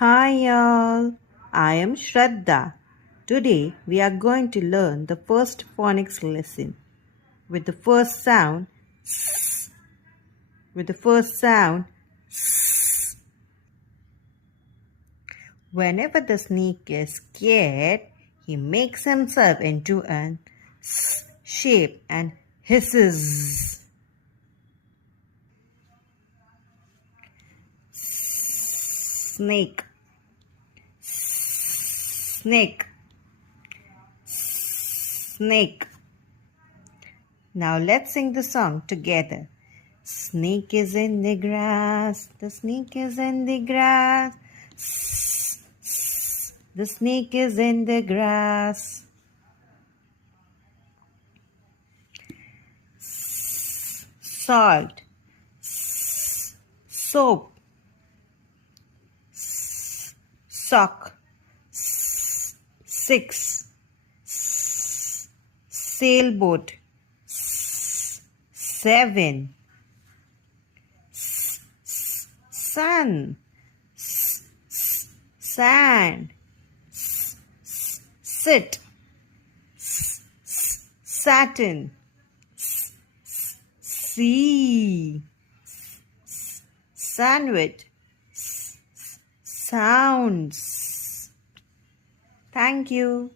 Hi y'all, I am Shradha. Today we are going to learn the first phonics lesson with the first sound s. With the first sound s. Whenever the snake is scared, he makes himself into an s shape and hisses. Snake, snake, snake. Now let's sing the song together. Snake is in the grass, the snake is in the grass. The snake is in the grass. Salt, soap, sock, six, sailboat, seven, sun, sand, sit, satin, sea, sandwich, sounds. Thank you.